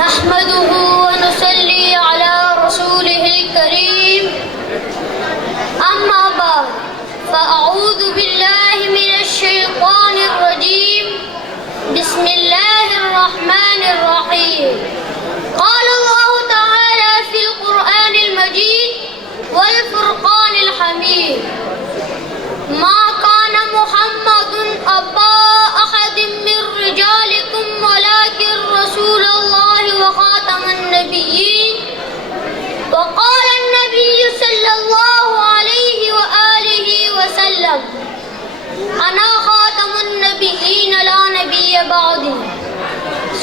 نحمده ونصلي على رسوله الكريم أما بعد فأعوذ بالله من الشيطان الرجيم بسم الله الرحمن الرحيم قال الله تعالى في القرآن المجيد والفرقان الحميد ما كان محمد أبا أحد من رجالكم ولكن رسول الله وخاتم النبيين وقال النبي صلى الله عليه وآله وسلم أنا خاتم النبيين لا نبي بعدي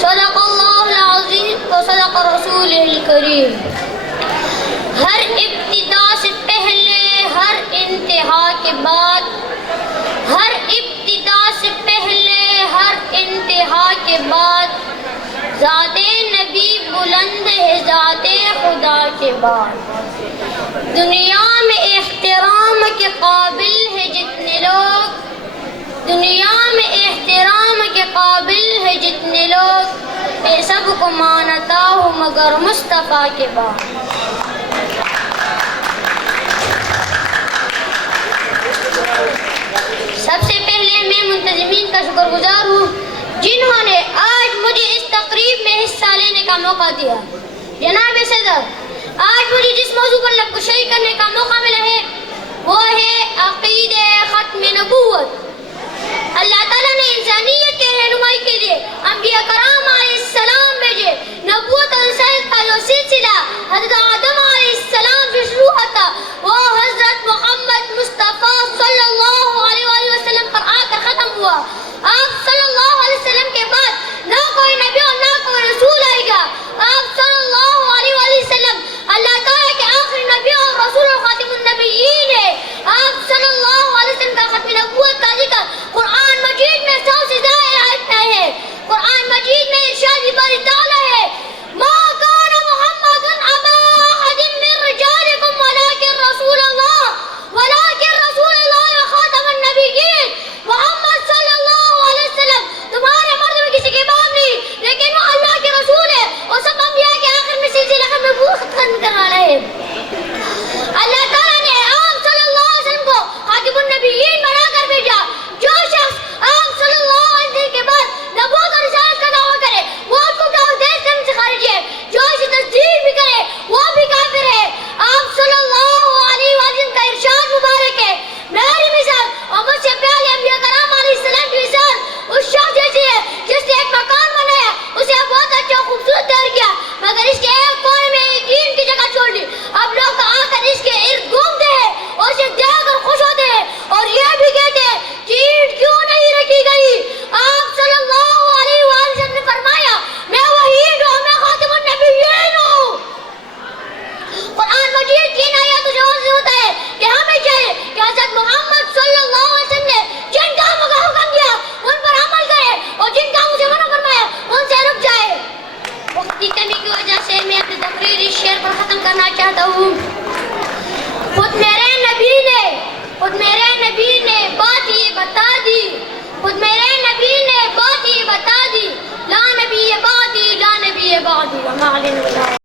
صدق الله العظيم وصدق رسوله الكريم ہر ابتدا سے پہلے ہر انتہا کے بعد ہر ابتدا سے پہلے ہر انتہا کے بعد ذات نبی بلند ہے ذات خدا کے بعد دنیا میں احترام کے قابل ہے جتنے لوگ دنیا میں احترام کے قابل ہے جتنے لوگ میں سب کو مانتا ہوں مگر مصطفیٰ کے بعد سب سے پہلے میں منتظمین کا شکر گزار ہوں جنہوں نے آج مجھے اس تقریب میں حصہ لینے کا موقع دیا. جناب صدر، آج مجھے جس موضوع پر لب کشائی کرنے کا موقع ملا ہے وہ ہے عقیدہ ختم نبوت. اللہ تعالیٰ نے انسانیت کے رہنمائی کے لیے انبیاء کرام علیہ السلام بھیجے. نبوت اور رسالت کا جو سلسلہ حضرت آدم علیہ السلام سے شروع ہوتا وہ حضرت محمد مصطفیٰ صلی اللہ علیہ وسلم پر آ کر ختم ہوا. آپ صلی اللہ علیہ وسلم کے بعد نہ کوئی نبی اور نہ کوئی رسول آئے گا. آپ صلی اللہ علیہ وسلم اللہ تعالیٰ کے آخری نبی اور رسول اور خاتم النبیین ہے. آپ صلی اللہ علیہ وسلم کا ختم نبوت کا ذکر قرآن مجید میں 100 سے زائد آیت میں ہے. قرآن مجید میں ارشاد باری تعالیٰ ہے ما کان محمد ابا احد من رجالکم ولکن رسول اللہ وخاتم النبیین. محمد صلی اللہ علیہ وسلم تمہارے مرد میں کسی کے باپ نہیں لیکن وہ اللہ کے رسول ہے اور سب انبیاء کے آخر میں سلسلہ نبوت ختم کرنے والا ہے. اللہ تعالیٰ نے آپ صلی اللہ علیہ وسلم کو خاتم النبیین بنا کر بھیجا. جو شخص آپ صلی اللہ علیہ وسلم کے بعد نبوت اور رسالت کا دعویٰ کرے وہ آپ کو دعوت اسلام سے خارج ہے. جو اسے تصدیق بھی کرے وہ بھی کافر ہے. آپ صلی اللہ علیہ وسلم کا ارشاد مبارک ہے میری مثال اور مجھ سے پہلے انبیاء کرام علیہ السلام کی مثال اس شخص جیسی ہے جس نے ایک مکان بنایا اسے بہت اچھا خوبصورت تیار کیا مگر اس کے ایک کونے میں ایک اینٹ کی جگہ چھوڑ دی. اب لوگ آ کر اس کے ارد گھومتے ہیں اور اسے دیکھ کر خوش ہوتے ہیں اور یہ بھی کہتے ہیں کہ اینٹ کیوں نہیں رکھی گئی. آپ صلی اللہ علیہ وسلم نے فرمایا میں وہی اینٹ ہوں میں خاتم النبیین ہوں. قرآن مجید کی ان آیاتوں سے واضح ہوتا ہے کہ ہمیں چاہیے کہ حضرت محمد صلی اللہ علیہ وسلم نے جن کاموں کا حکم دیا ان پر عمل کرے اور جن کاموں سے منع فرمایا ان سے رک جائے. وقت کی کمی کی وجہ سے میں اپنی تقریر اس شعر پر ختم کرنا چاہتا ہوں. خود میرے نبی نے بات یہ بتا دی خود میرے نبی نے بات یہ بتا دی لا نبی بعدی لا نبی بعدی وما علینا